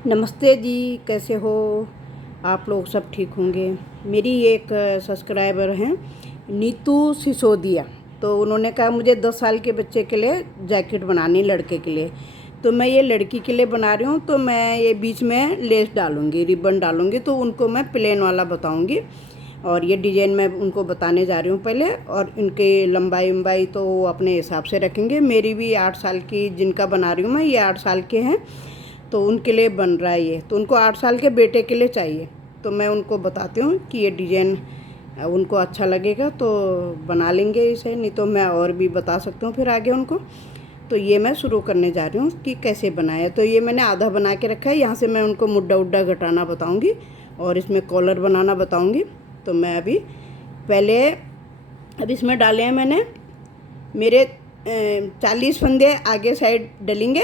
नमस्ते जी, कैसे हो आप लोग? सब ठीक होंगे। मेरी एक सब्सक्राइबर हैं नीतू सिसोदिया, तो उन्होंने कहा मुझे 10 साल के बच्चे के लिए जैकेट बनानी, लड़के के लिए। तो मैं ये लड़की के लिए बना रही हूँ, तो मैं ये बीच में लेस डालूँगी, रिबन डालूँगी, तो उनको मैं प्लेन वाला बताऊँगी। और ये डिज़ाइन मैं उनको बताने जा रही हूँ पहले, और इनके लंबाई वम्बाई तो वो अपने हिसाब से रखेंगे। मेरी भी 8 साल की जिनका बना रही हूँ मैं, ये 8 साल के हैं, तो उनके लिए बन रहा है ये। तो उनको 8 साल के बेटे के लिए चाहिए, तो मैं उनको बताती हूँ कि ये डिज़ाइन उनको अच्छा लगेगा तो बना लेंगे इसे, नहीं तो मैं और भी बता सकती हूँ फिर आगे उनको। तो ये मैं शुरू करने जा रही हूँ कि कैसे बनाया। तो ये मैंने आधा बना के रखा है। यहाँ से मैं उनको मुड्डा उड्डा घटाना बताऊँगी और इसमें कॉलर बनाना बताऊँगी। तो मैं अभी पहले अब इसमें डाले हैं मैंने मेरे 40 फंदे आगे साइड डलेंगे,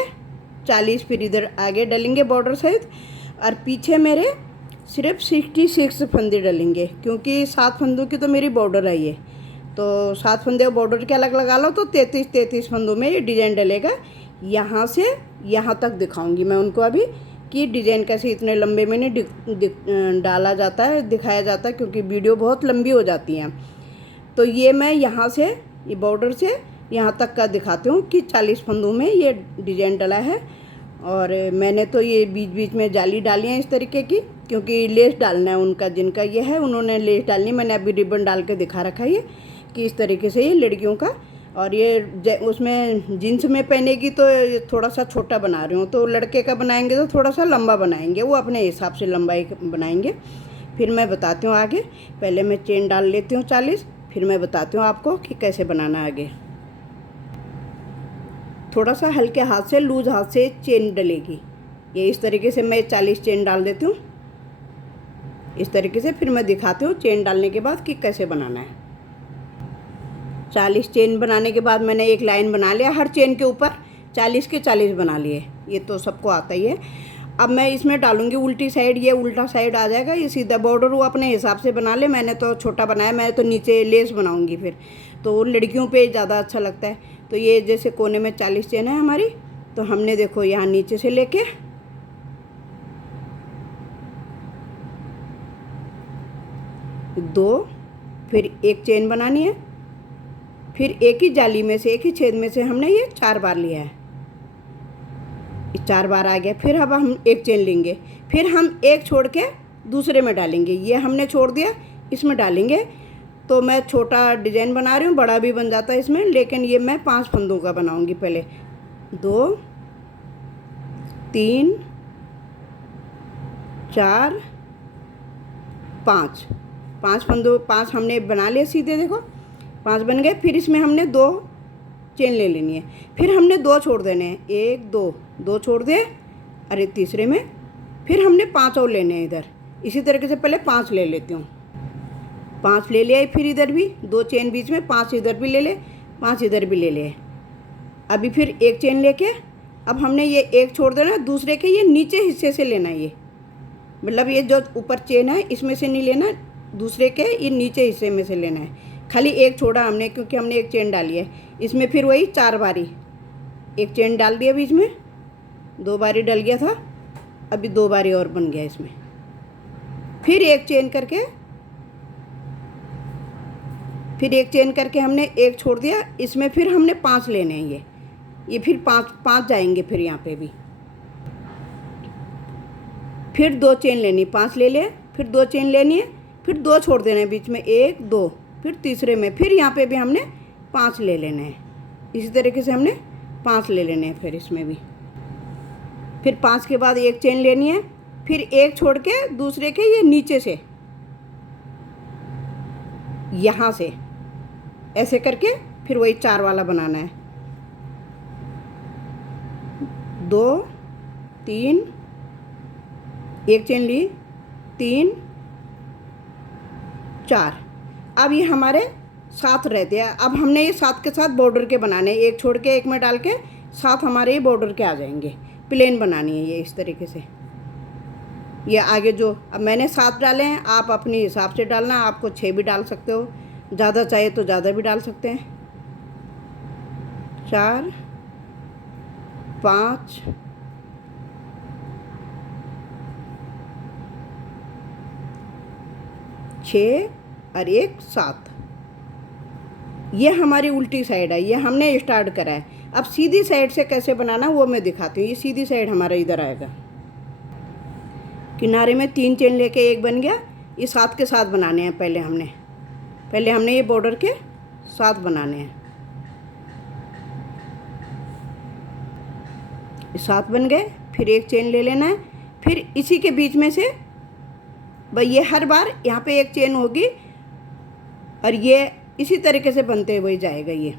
40 फिर इधर आगे डलेंगे बॉर्डर सहित, और पीछे मेरे सिर्फ 66 फंदे डलेंगे, क्योंकि 7 फंदों की तो मेरी बॉर्डर आई है। तो 7 फंदे बॉर्डर के अलग लगा लो तो 33 फंदों में ये डिज़ाइन डलेगा। यहाँ से यहाँ तक दिखाऊंगी मैं उनको अभी कि डिज़ाइन कैसे इतने लंबे में नहीं डाला जाता है, दिखाया जाता है, क्योंकि वीडियो बहुत लंबी हो जाती है। तो ये मैं यहाँ से, ये बॉर्डर से यहाँ तक का दिखाती हूँ कि 40 फंदों में ये डिज़ाइन डला है। और मैंने तो ये बीच बीच में जाली डाली है इस तरीके की, क्योंकि लेस डालना है उनका, जिनका ये है उन्होंने लेस डालनी। मैंने अभी रिबन डाल के दिखा रखा है ये कि इस तरीके से ये लड़कियों का। और ये उसमें जीन्स में पहनेगी तो थोड़ा सा छोटा बना रही हूँ, तो लड़के का बनाएंगे तो थोड़ा सा लंबा बनाएंगे, वो अपने हिसाब से लंबाई बनाएंगे। फिर मैं बताती हूँ आगे। पहले मैं चेन डाल लेती हूँ 40, फिर मैं बताती हूँ आपको कि कैसे बनाना आगे। थोड़ा सा हल्के हाथ से, लूज हाथ से चेन डलेगी। ये इस तरीके से मैं 40 चेन डाल देती हूँ इस तरीके से। फिर मैं दिखाती हूँ चेन डालने के बाद कि कैसे बनाना है। 40 चेन बनाने के बाद मैंने एक लाइन बना लिया, हर चेन के ऊपर 40 के 40 बना लिए, ये तो सबको आता ही है। अब मैं इसमें डालूंगी उल्टी साइड, ये उल्टा साइड आ जाएगा, ये सीधा बॉर्डर वो अपने हिसाब से बना ले। मैंने तो छोटा बनाया, मैं तो नीचे लेस बनाऊंगी फिर, तो लड़कियों पे ज़्यादा अच्छा लगता है। तो ये जैसे कोने में 40 चेन है हमारी, तो हमने देखो यहाँ नीचे से लेके दो, फिर एक चेन बनानी है, फिर एक ही जाली में से, एक ही छेद में से हमने ये 4 बार लिया है, 4 बार आ गया। फिर अब हम एक चेन लेंगे, फिर हम एक छोड़ के दूसरे में डालेंगे, ये हमने छोड़ दिया, इसमें डालेंगे। तो मैं छोटा डिज़ाइन बना रही हूँ, बड़ा भी बन जाता है इसमें, लेकिन ये मैं 5 फंदों का बनाऊँगी पहले। 2 3 4 5, 5 फंदों, 5 हमने बना लिए सीधे, देखो 5 बन गए। फिर इसमें हमने 2 चेन ले लेनी है, फिर हमने 2 छोड़ देने हैं, 1 2 2 छोड़ दिए, अरे तीसरे में फिर हमने 5 और लेने हैं इधर। इसी तरीके से पहले 5 ले लेती हूँ, 5 ले लिया, फिर इधर भी 2 चेन बीच में, 5 इधर भी ले ले, 5 इधर भी ले ले। अभी फिर एक चेन लेके अब हमने ये एक छोड़ देना, दूसरे के ये नीचे हिस्से से लेना है, ये मतलब ये जो ऊपर चेन है इसमें से नहीं लेना, दूसरे के ये नीचे हिस्से में से लेना है। खाली एक छोड़ा हमने, क्योंकि हमने एक चेन डाली है इसमें। फिर वही 4 बारी, एक चेन डाल दिया बीच में, 2 बारी डल गया था, अभी 2 बारी और बन गया इसमें। फिर एक चेन करके, फिर एक चेन करके हमने एक छोड़ दिया, इसमें फिर हमने 5 लेने हैं, ये फिर 5 जाएंगे फिर यहाँ पे भी। फिर 2 चेन लेनी, 5 ले लिए, फिर 2 चेन लेनी है, फिर 2 छोड़ देने हैं बीच में, 1 2, फिर तीसरे में फिर यहाँ पे भी हमने 5 ले लेने हैं। इसी तरीके से हमने 5 ले लेने हैं फिर इसमें भी। फिर 5 के बाद एक चेन लेनी है, फिर एक छोड़ के दूसरे के ये नीचे से, यहाँ से ऐसे करके फिर वही 4 वाला बनाना है। 2 3, एक चेन ली, 3 4। अब ये हमारे 7 रहते हैं। अब हमने ये 7 के साथ बॉर्डर के बनाने, एक छोड़ के एक में डाल के 7 हमारे ये बॉर्डर के आ जाएंगे। प्लेन बनानी है ये इस तरीके से। ये आगे जो अब मैंने 7 डाले हैं, आप अपने हिसाब से डालना, आपको 6 भी डाल सकते हो, ज़्यादा चाहिए तो ज़्यादा भी डाल सकते हैं। 4 5 6 और एक 7। ये हमारी उल्टी साइड है, ये हमने स्टार्ट करा है। अब सीधी साइड से कैसे बनाना वो मैं दिखाती हूँ। ये सीधी साइड हमारा इधर आएगा, किनारे में 3 चेन लेके एक बन गया। ये 7 के 7 बनाने हैं। पहले हमने ये बॉर्डर के 7 बनाने हैं। ये 7 बन गए। फिर एक चेन ले लेना है। फिर इसी के बीच में से भाई ये हर बार यहाँ पे एक चेन होगी और ये इसी तरीके से बनते हुए जाएगा। ये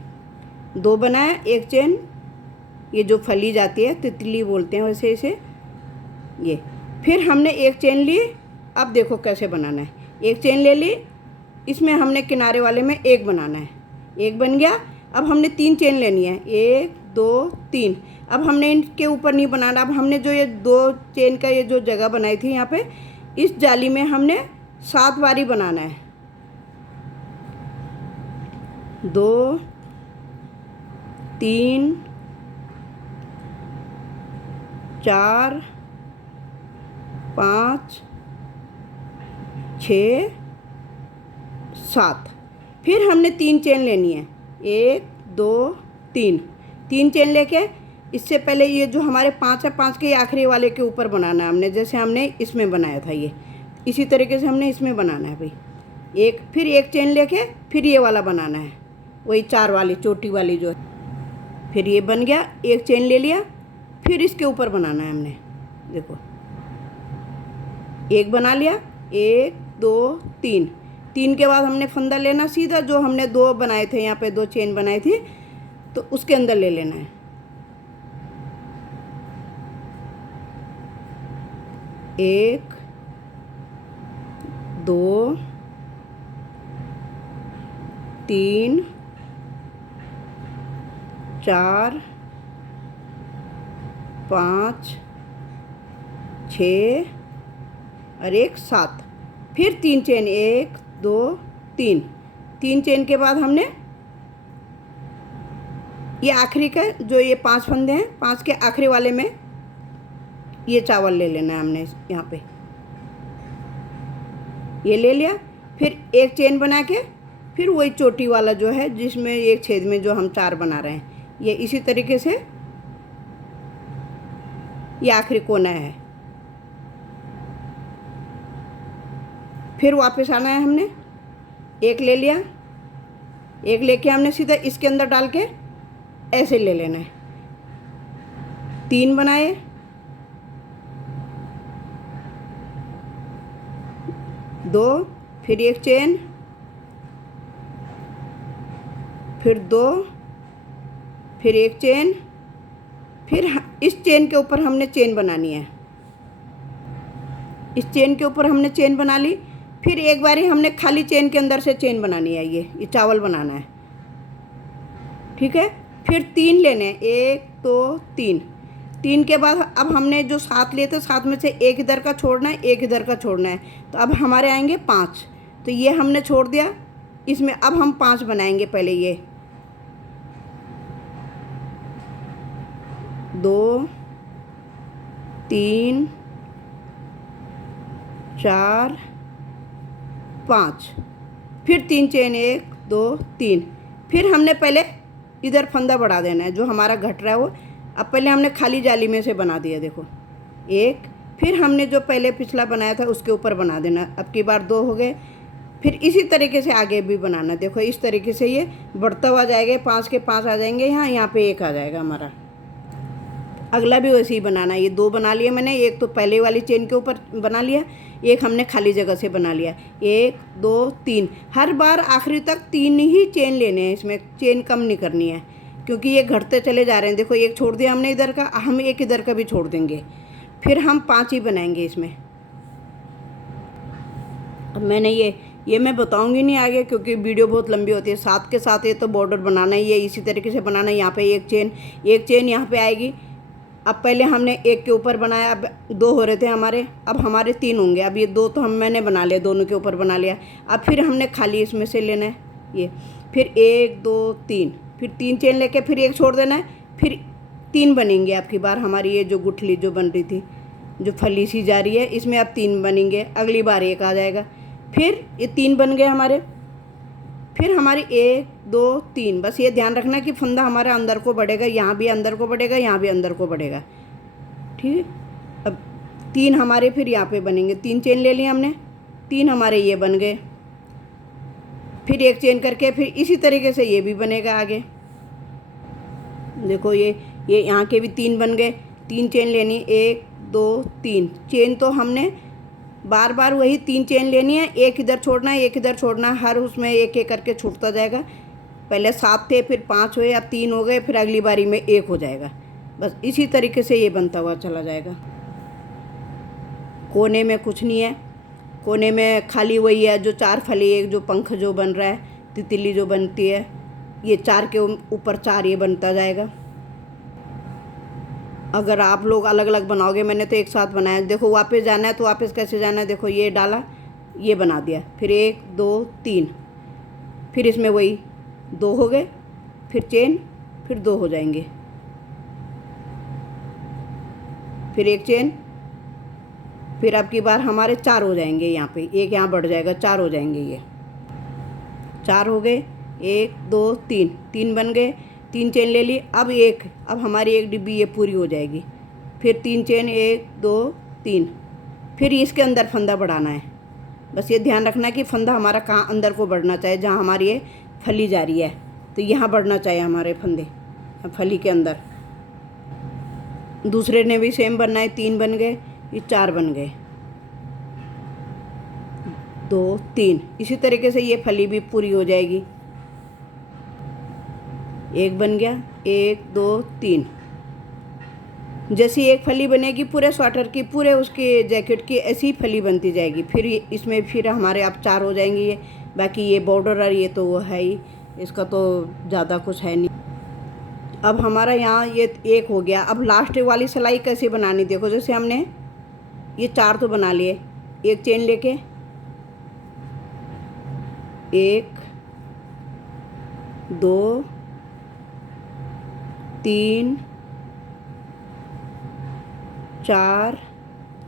2 बनाया, एक चेन, ये जो फली जाती है तितली बोलते हैं वैसे इसे, ये। फिर हमने एक चेन ली। अब देखो कैसे बनाना है। एक चेन ले ली, इसमें हमने किनारे वाले में एक बनाना है। एक बन गया। अब हमने 3 चेन लेनी है, 1 2 3। अब हमने इनके ऊपर नहीं बनाना। अब हमने जो ये 2 चेन का ये जो जगह बनाई थी यहाँ पे, इस जाली में हमने 7 बारी बनाना है। 2 3 4 5 6 7। फिर हमने 3 चेन लेनी है, 1 2 3। 3 चेन लेके इससे पहले ये जो हमारे 5 है, 5 के आखिरी वाले के ऊपर बनाना है हमने, जैसे हमने इसमें बनाया था। ये इसी तरीके से हमने इसमें बनाना है भाई। एक, फिर एक चेन लेके फिर ये वाला बनाना है, वही 4 वाली चोटी वाली जो है। फिर ये बन गया, एक चेन ले लिया। फिर इसके ऊपर बनाना है हमने, देखो एक बना लिया, 1 2 3। 3 के बाद हमने फंदा लेना सीधा, जो हमने 2 बनाए थे यहाँ पे, 2 चेन बनाई थी, तो उसके अंदर ले लेना है। 1 2 3 4 5 6 और एक 7। फिर 3 चेन, 1 2 3। 3 चेन के बाद हमने ये आखिरी का जो ये 5 फंदे हैं, 5 के आखिरी वाले में ये चावल ले लेना है हमने यहाँ पे, ये ले लिया। फिर एक चेन बना के फिर वही चोटी वाला जो है, जिसमें एक छेद में जो हम 4 बना रहे हैं, ये इसी तरीके से ये आखिरी कोना है। फिर वापस आना है, हमने एक ले लिया, एक लेके हमने सीधा इसके अंदर डाल के ऐसे ले लेना है। 3 बनाए, 2, फिर एक चेन, फिर 2, फिर एक चेन, फिर इस चेन के ऊपर हमने चेन बनानी है। इस चेन के ऊपर हमने चेन बना ली। फिर एक बारी हमने खाली चेन के अंदर से चेन बनानी है, ये चावल बनाना है, ठीक है। फिर 3 लेने हैं, 1 2 3। 3 के बाद अब हमने जो 7 लिए थे, 7 में से एक इधर का छोड़ना है, एक इधर का छोड़ना है, तो अब हमारे आएंगे 5। तो ये हमने छोड़ दिया। इसमें अब हम 5 बनाएंगे। पहले ये 2 3 4 5। फिर 3 चेन, 1 2 3। फिर हमने पहले इधर फंदा बढ़ा देना है, जो हमारा घट रहा है वो। अब पहले हमने खाली जाली में से बना दिया, देखो 1। फिर हमने जो पहले पिछला बनाया था उसके ऊपर बना देना। अब की बार 2 हो गए। फिर इसी तरीके से आगे भी बनाना, देखो इस तरीके से ये बढ़ता हुआ जाएगा। 5 के 5 आ जाएंगे यहाँ पे 1 आ जाएगा हमारा। अगला भी वैसे ही बनाना है। ये 2 बना लिए मैंने, एक तो पहले वाली चेन के ऊपर बना लिया, एक हमने खाली जगह से बना लिया। 1 2 3। हर बार आखिरी तक 3 ही चेन लेने हैं, इसमें चेन कम नहीं करनी है, क्योंकि ये घटते चले जा रहे हैं। देखो एक छोड़ दिया हमने इधर का, हम एक इधर का भी छोड़ देंगे। फिर हम 5 ही बनाएंगे इसमें। अब मैंने ये मैं बताऊंगी नहीं आगे, क्योंकि वीडियो बहुत लंबी होती है। 7 के 7 ये तो बॉर्डर बनाना ही है, इसी तरीके से बनाना है। यहाँ पे एक चेन यहाँ पे आएगी। अब पहले हमने एक के ऊपर बनाया, अब 2 हो रहे थे हमारे, अब हमारे 3 होंगे। अब ये 2 तो मैंने बना लिया, दोनों के ऊपर बना लिया। अब फिर हमने खाली इसमें से लेना है ये। फिर 1 2 3, फिर 3 चेन लेके फिर एक छोड़ देना है। फिर 3 बनेंगे आपकी बार। हमारी ये जो गुठली जो बन रही थी, जो फली सी जा रही है, इसमें अब 3 बनेंगे। अगली बार 1 आ जाएगा। फिर ये 3 बन गए हमारे, फिर हमारे 1 2 3। बस ये ध्यान रखना कि फंदा हमारा अंदर को बढ़ेगा, यहाँ भी अंदर को बढ़ेगा, यहाँ भी अंदर को बढ़ेगा, ठीक है। अब 3 हमारे फिर यहाँ पे बनेंगे, 3 चेन ले लिए हमने, 3 हमारे ये बन गए, फिर एक चेन करके फिर इसी तरीके से ये भी बनेगा आगे। देखो ये यहाँ के भी 3 बन गए, 3 चेन लेनी, 1 2 3 चेन। तो हमने बार बार वही 3 चेन लेनी है, एक इधर छोड़ना है, एक इधर छोड़ना है, हर उसमें एक एक करके छूटता जाएगा। पहले 7 थे, फिर 5 हुए, अब 3 हो गए, फिर अगली बारी में 1 हो जाएगा। बस इसी तरीके से ये बनता हुआ चला जाएगा। कोने में कुछ नहीं है, कोने में खाली वही है जो 4 फली, एक जो पंख जो बन रहा है, तितली जो बनती है, ये 4 के ऊपर 4 ये बनता जाएगा। अगर आप लोग अलग अलग बनाओगे, मैंने तो एक साथ बनाया। देखो वापस जाना है तो वापस कैसे जाना है, देखो ये डाला, ये बना दिया, फिर 1 2 3, फिर इसमें वही 2 हो गए, फिर चेन, फिर 2 हो जाएंगे, फिर एक चेन, फिर अब की बार हमारे 4 हो जाएंगे। यहाँ पे एक यहाँ बढ़ जाएगा, 4 हो जाएंगे, ये 4 हो गए, 1 2 3, 3 बन गए, 3 चेन ले ली। अब हमारी एक डिब्बी ये पूरी हो जाएगी, फिर 3 चेन, 1 2 3, फिर इसके अंदर फंदा बढ़ाना है। बस ये ध्यान रखना कि फंदा हमारा कहाँ अंदर को बढ़ना चाहिए, जहाँ हमारी ये फली जा रही है तो यहाँ बढ़ना चाहिए हमारे फंदे, फली के अंदर। दूसरे ने भी सेम बनना है, 3 बन गए, ये 4 बन गए, 2 3, इसी तरीके से ये फली भी पूरी हो जाएगी। 1 बन गया, 1 2 3। जैसी एक फली बनेगी पूरे स्वेटर की, पूरे उसके जैकेट की ऐसी फली बनती जाएगी। फिर इसमें फिर हमारे अब 4 हो जाएंगे ये। बाकी ये बॉर्डर और ये तो वो है ही, इसका तो ज़्यादा कुछ है नहीं। अब हमारा यहाँ ये 1 हो गया। अब लास्ट वाली सिलाई कैसे बनानी, देखो जैसे हमने ये 4 तो बना लिए, एक चेन लेके 1 2 3 4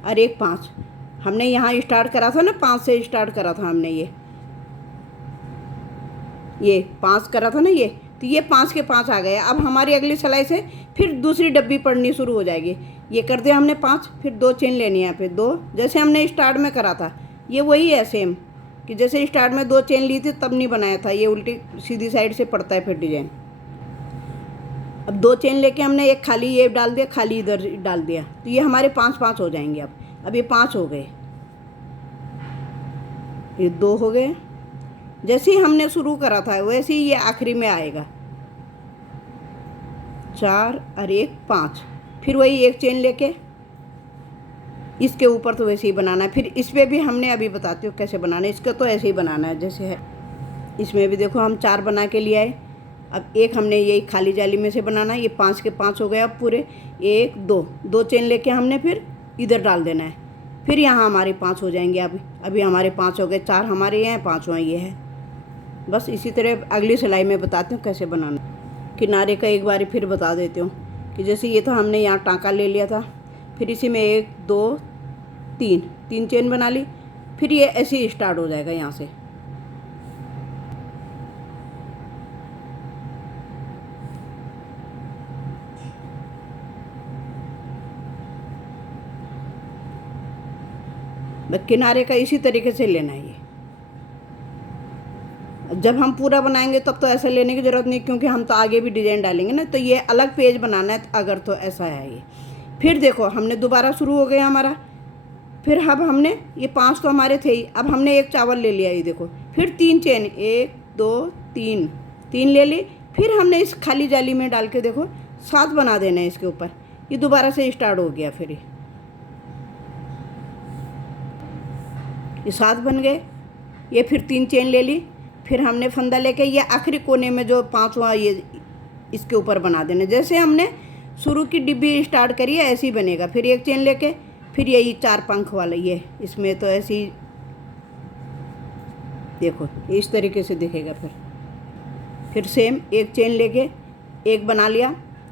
और एक 5। हमने यहाँ स्टार्ट करा था ना, 5 से स्टार्ट करा था हमने, ये 5 करा था ना ये, तो ये 5 के 5 आ गए। अब हमारी अगली सिलाई से फिर दूसरी डब्बी पड़नी शुरू हो जाएगी। ये कर दिया हमने 5, फिर 2 चेन लेनी है यहाँ पे, 2 जैसे हमने स्टार्ट में करा था, ये वही है सेम, कि जैसे स्टार्ट में 2 चेन ली थी तब नहीं बनाया था, ये उल्टी सीधी साइड से पड़ता है फिर डिजाइन। अब 2 चेन लेके हमने एक खाली ये डाल दिया, खाली इधर डाल दिया, तो ये हमारे 5 5 हो जाएंगे। अब ये 5 हो गए, ये 2 हो गए। जैसे ही हमने शुरू करा था वैसे ही ये आखिरी में आएगा, 4 और 1 5। फिर वही एक चेन लेके इसके ऊपर तो वैसे ही बनाना है। फिर इस पर भी हमने अभी बताती हूँ कैसे बनाना है, इसका तो ऐसे ही बनाना है जैसे है। इसमें भी देखो हम 4 बना के लिए आए। अब एक हमने यही खाली जाली में से बनाना है, ये 5 के 5 हो गए। अब पूरे 1 2 चेन लेके हमने फिर इधर डाल देना है, फिर यहाँ हमारे 5 हो जाएंगे। अभी हमारे 5 हो गए, 4 हमारे ये हैं, 5वां ये है। बस इसी तरह अगली सिलाई में बताती हूँ कैसे बनाना। किनारे का एक बार फिर बता देती हूँ कि जैसे ये तो हमने यहाँ टाँका ले लिया था, फिर इसी में 1 2 3 चेन बना ली, फिर ये ऐसे ही स्टार्ट हो जाएगा यहाँ से। बस किनारे का इसी तरीके से लेना है। ये जब हम पूरा बनाएंगे तब तो ऐसा लेने की ज़रूरत नहीं, क्योंकि हम तो आगे भी डिज़ाइन डालेंगे ना, तो ये अलग पेज बनाना है अगर, तो ऐसा है ये। फिर देखो हमने दोबारा शुरू हो गया हमारा, फिर अब हमने ये 5 तो हमारे थे ही, अब हमने एक चावल ले लिया, ये देखो, फिर 3 चेन, 1 2 3 ले ली, फिर हमने इस खाली जाली में डाल के देखो 7 बना देना है इसके ऊपर। ये दोबारा से स्टार्ट हो गया, फिर ये 7 बन गए। ये फिर 3 चेन ले ली, फिर हमने फंदा लेके ये आखिरी कोने में जो 5वां ये इसके ऊपर बना देना। जैसे हमने शुरू की डिब्बी स्टार्ट करी है ऐसे ही बनेगा। फिर एक चेन लेके फिर यही 4 पंख वाला ये, इसमें तो ऐसे ही देखो इस तरीके से दिखेगा। फिर सेम एक चेन लेके एक बना लिया,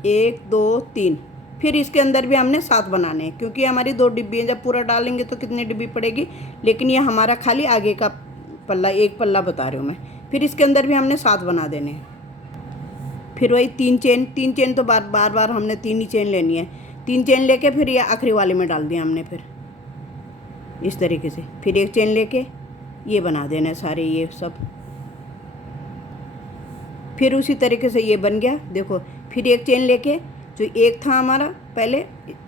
1 2 3, फिर इसके अंदर भी हमने 7 बनाने हैं, क्योंकि हमारी 2 डिब्बी हैं। जब पूरा डालेंगे तो कितनी डिब्बी पड़ेगी, लेकिन ये हमारा खाली आगे का पल्ला, एक पल्ला बता रही हूँ मैं। फिर इसके अंदर भी हमने 7 बना देने हैं। फिर वही 3 चेन तो बार बार हमने 3 ही चेन लेनी है। 3 चेन लेके फिर ये आखिरी वाले में डाल दिया हमने, फिर इस तरीके से। फिर 1 चेन लेके ये बना देना है सारे ये सब। फिर उसी तरीके से ये बन गया, देखो। फिर 1 चेन लेके जो एक था हमारा पहले,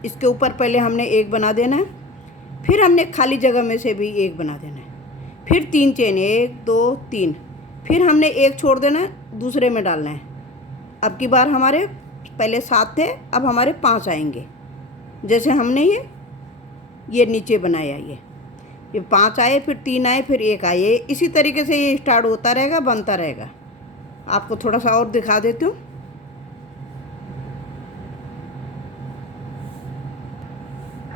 इसके ऊपर पहले हमने 1 बना देना है। फिर हमने खाली जगह में से भी 1 बना देना है। फिर 3 चेन, 1 2 3। फिर हमने 1 छोड़ देना है, दूसरे में डालना है। अब की बार हमारे पहले 7 थे, अब हमारे 5 आएंगे। जैसे हमने ये नीचे बनाया, ये 5 आए, फिर 3 आए, फिर 1 आए। इसी तरीके से ये स्टार्ट होता रहेगा, बनता रहेगा। आपको थोड़ा सा और दिखा देती हूँ।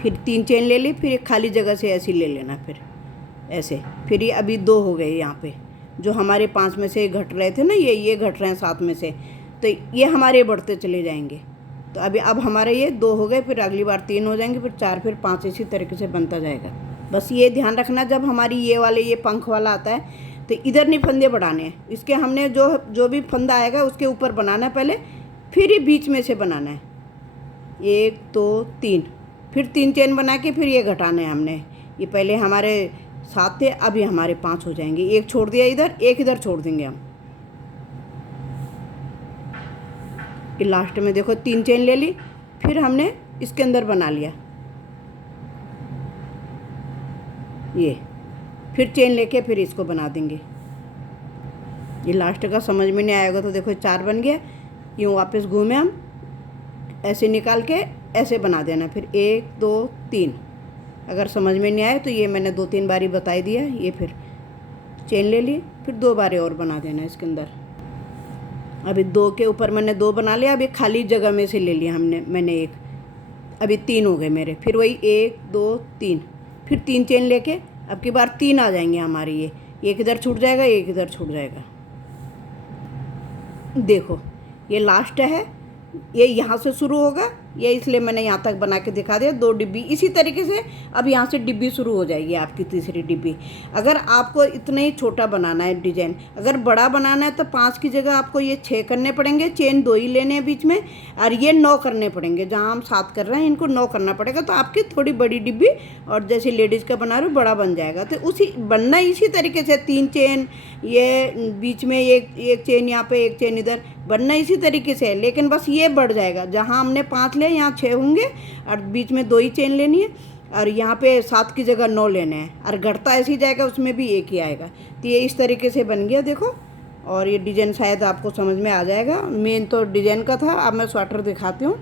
फिर 3 चेन ले ली, फिर एक खाली जगह से ऐसे ले लेना, फिर ऐसे। फिर ये अभी 2 हो गए यहाँ पे, जो हमारे 5 में से घट रहे थे ना, ये घट रहे हैं 7 में से, तो ये हमारे बढ़ते चले जाएंगे। तो अभी अब हमारे ये 2 हो गए, फिर अगली बार 3 हो जाएंगे, फिर 4, फिर 5, इसी तरीके से बनता जाएगा। बस ये ध्यान रखना, जब हमारी ये पंख वाला आता है तो इधर नहीं फंदे बढ़ाने हैं। इसके हमने जो भी फंदा आएगा उसके ऊपर बनाना है पहले, फिर ये बीच में से बनाना है। 1 2 3, फिर 3 चेन बना के फिर ये घटाना है हमने। ये पहले हमारे 7 थे, अब ये हमारे 5 हो जाएंगे। 1 छोड़ दिया इधर, 1 इधर छोड़ देंगे हम। ये लास्ट में देखो 3 चेन ले ली, फिर हमने इसके अंदर बना लिया ये। फिर चेन लेके फिर इसको बना देंगे। ये लास्ट का समझ में नहीं आएगा तो देखो 4 बन गया। यूँ वापस घूमे हम, ऐसे निकाल के ऐसे बना देना। फिर 1 2 3। अगर समझ में नहीं आए तो ये मैंने 2-3 बारी बता दिया। ये फिर चेन ले ली, फिर 2 बारी और बना देना इसके अंदर। अभी 2 के ऊपर मैंने 2 बना लिया। अभी खाली जगह में से ले लिया मैंने 1, अभी 3 हो गए मेरे। फिर वही 1 2 3, फिर 3 चेन लेके अब की बार 3 आ जाएंगे हमारे। ये 1 इधर छूट जाएगा, 1 इधर छूट जाएगा। देखो ये लास्ट है, ये यहाँ से शुरू होगा, ये इसलिए मैंने यहाँ तक बना के दिखा दिया। 2 डिब्बी इसी तरीके से अब यहाँ से डिब्बी शुरू हो जाएगी आपकी तीसरी डिब्बी। अगर आपको इतना ही छोटा बनाना है डिजाइन, अगर बड़ा बनाना है तो 5 की जगह आपको ये 6 करने पड़ेंगे। चेन 2 ही लेने हैं बीच में, और ये 9 करने पड़ेंगे। जहाँ हम 7 कर रहे हैं इनको 9 करना पड़ेगा, तो आपकी थोड़ी बड़ी डिब्बी, और जैसे लेडीज़ का बना रहे हो बड़ा बन जाएगा। तो उसी बनना इसी तरीके से 3 चेन, ये बीच में एक चेन यहाँ पे, 1 चेन इधर, बनना इसी तरीके से है। लेकिन बस ये बढ़ जाएगा, जहाँ हमने 5 ले यहाँ 6 होंगे, और बीच में 2 ही चेन लेनी है, और यहाँ पे 7 की जगह 9 लेने हैं, और घटता ऐसे ही जाएगा, उसमें भी 1 ही आएगा। तो ये इस तरीके से बन गया देखो। और ये डिज़ाइन शायद आपको समझ में आ जाएगा। मेन तो डिज़ाइन का था, अब मैं स्वेटर दिखाती हूँ।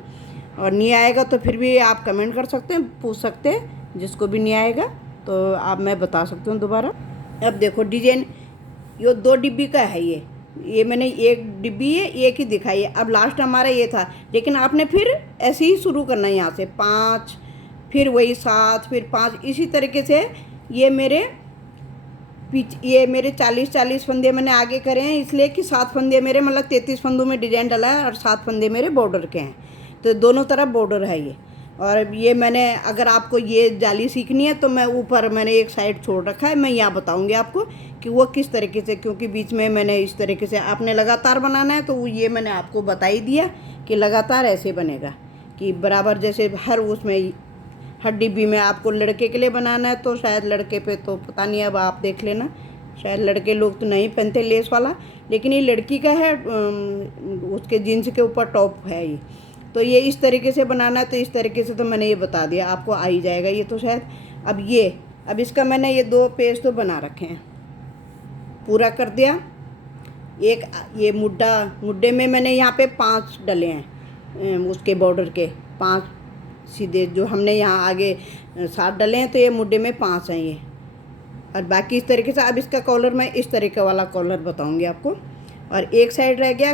और नहीं आएगा तो फिर भी आप कमेंट कर सकते हैं, पूछ सकते हैं। जिसको भी नहीं आएगा तो आप मैं बता सकती हूँ दोबारा। अब देखो डिज़ाइन ये 2 डिब्बी का है। ये मैंने 1 डिब्बी है, 1 ही दिखाई है। अब लास्ट हमारा ये था, लेकिन आपने फिर ऐसे ही शुरू करना है। यहाँ से 5, फिर वही 7, फिर 5, इसी तरीके से। ये मेरे 40 फंदे मैंने आगे करे हैं, इसलिए कि 7 फंदे मेरे, मतलब 33 फंदों में डिज़ाइन डाला है, और 7 फंदे मेरे बॉर्डर के हैं। तो दोनों तरफ बॉर्डर है ये। और ये मैंने, अगर आपको ये जाली सीखनी है तो मैं ऊपर मैंने एक साइड छोड़ रखा है, मैं यहाँ बताऊँगी आपको कि वो किस तरीके से, क्योंकि बीच में मैंने इस तरीके से, आपने लगातार बनाना है तो ये मैंने आपको बता ही दिया कि लगातार ऐसे बनेगा कि बराबर, जैसे हर डिब्बी में आपको लड़के के लिए बनाना है तो शायद लड़के पे तो पता नहीं, अब आप देख लेना। शायद लड़के लोग तो नहीं पहनते लेस वाला, लेकिन ये लड़की का है, उसके जीन्स के ऊपर टॉप है ये। तो ये इस तरीके से बनाना है, तो इस तरीके से तो मैंने ये बता दिया, आपको आ ही जाएगा ये तो शायद। अब इसका मैंने ये 2 पेज तो बना रखे हैं, पूरा कर दिया। एक ये मुड्डे में मैंने यहाँ पे 5 डले हैं, उसके बॉर्डर के 5 सीधे, जो हमने यहाँ आगे 7 डले हैं, तो ये मुड्डे में 5 हैं ये। और बाकी इस तरीके से। अब इसका कॉलर मैं इस तरीके वाला कॉलर बताऊँगी आपको। और एक साइड रह गया,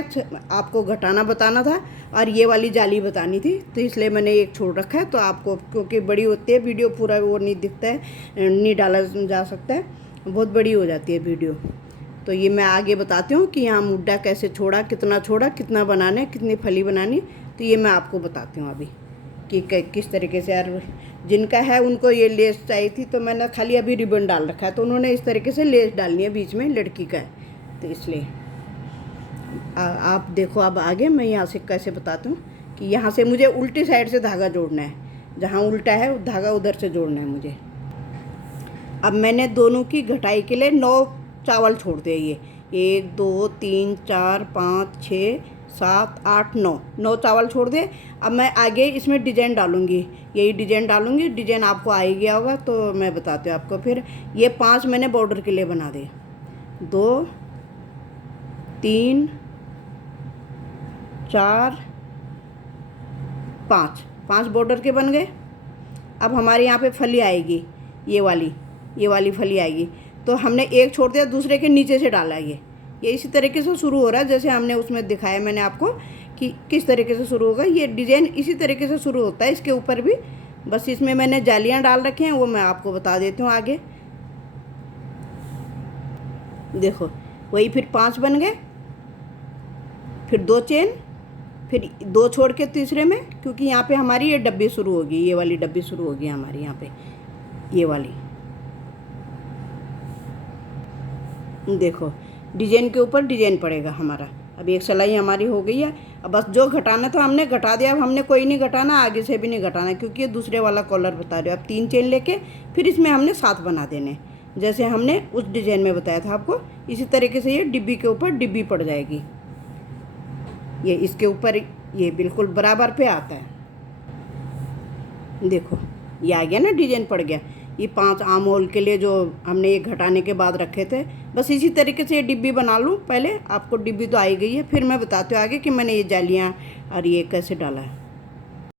आपको घटाना बताना था, और ये वाली जाली बतानी थी, तो इसलिए मैंने एक छोड़ रखा है। तो आपको, क्योंकि बड़ी होती है वीडियो, पूरा वो नहीं दिखता है, नहीं डाला जा सकता है, बहुत बड़ी हो जाती है वीडियो। तो ये मैं आगे बताती हूँ कि यहाँ मुड्डा कैसे छोड़ा, कितना बनाना है, कितनी फली बनानी, तो ये मैं आपको बताती हूँ अभी। कि किस तरीके से। यार जिनका है उनको ये लेस चाहिए थी, तो मैंने खाली अभी रिबन डाल रखा है, तो उन्होंने इस तरीके से लेस डालनी है बीच में, लड़की का है तो इसलिए। आप देखो अब आगे मैं यहाँ से कैसे बताती हूँ कि यहाँ से मुझे उल्टी साइड से धागा जोड़ना है, जहाँ उल्टा है धागा उधर से जोड़ना है मुझे। अब मैंने दोनों की घटाई के लिए 9 चावल छोड़ दिए, ये 1 2 3 4 5 6 7 8 9 चावल छोड़ दे। अब मैं आगे इसमें डिजाइन डालूंगी, यही डिजाइन डालूंगी। डिजाइन आपको आ ही गया होगा तो मैं बताती हूँ आपको। फिर ये 5 मैंने बॉर्डर के लिए बना दिए, 2 3 4 5 बॉर्डर के बन गए। अब हमारे यहाँ पे फली आएगी, ये वाली फली आएगी, तो हमने एक छोड़ दिया, दूसरे के नीचे से डाला। ये इसी तरीके से शुरू हो रहा है, जैसे हमने उसमें दिखाया मैंने आपको कि किस तरीके से शुरू होगा। ये डिज़ाइन इसी तरीके से शुरू होता है, इसके ऊपर भी। बस इसमें मैंने जालियाँ डाल रखी हैं, वो मैं आपको बता देती हूँ आगे। देखो वही फिर 5 बन गए, फिर 2 चेन, फिर 2 छोड़ के तीसरे में, क्योंकि यहाँ पे हमारी ये डब्बी शुरू होगी, ये वाली डब्बी शुरू होगी हमारी यहाँ पे, ये वाली। देखो डिजाइन के ऊपर डिजाइन पड़ेगा हमारा। अब एक सिलाई हमारी हो गई है। अब बस जो घटाना था हमने घटा दिया। अब हमने कोई नहीं घटाना, आगे से भी नहीं घटाना, क्योंकि ये दूसरे वाला कॉलर बता रहे हो। अब 3 चेन लेके फिर इसमें हमने 7 बना देने, जैसे हमने उस डिजाइन में बताया था आपको। इसी तरीके से ये डिब्बी के ऊपर डिब्बी पड़ जाएगी। ये इसके ऊपर ये बिल्कुल बराबर पे आता है। देखो ये आ गया ना, डिजाइन पड़ गया। ये 5 आम होल के लिए जो हमने ये घटाने के बाद रखे थे, बस इसी तरीके से ये डिब्बी बना लूँ। पहले आपको डिब्बी तो आई गई है, फिर मैं बताती हूँ आगे कि मैंने ये जालियाँ और ये कैसे डाला है।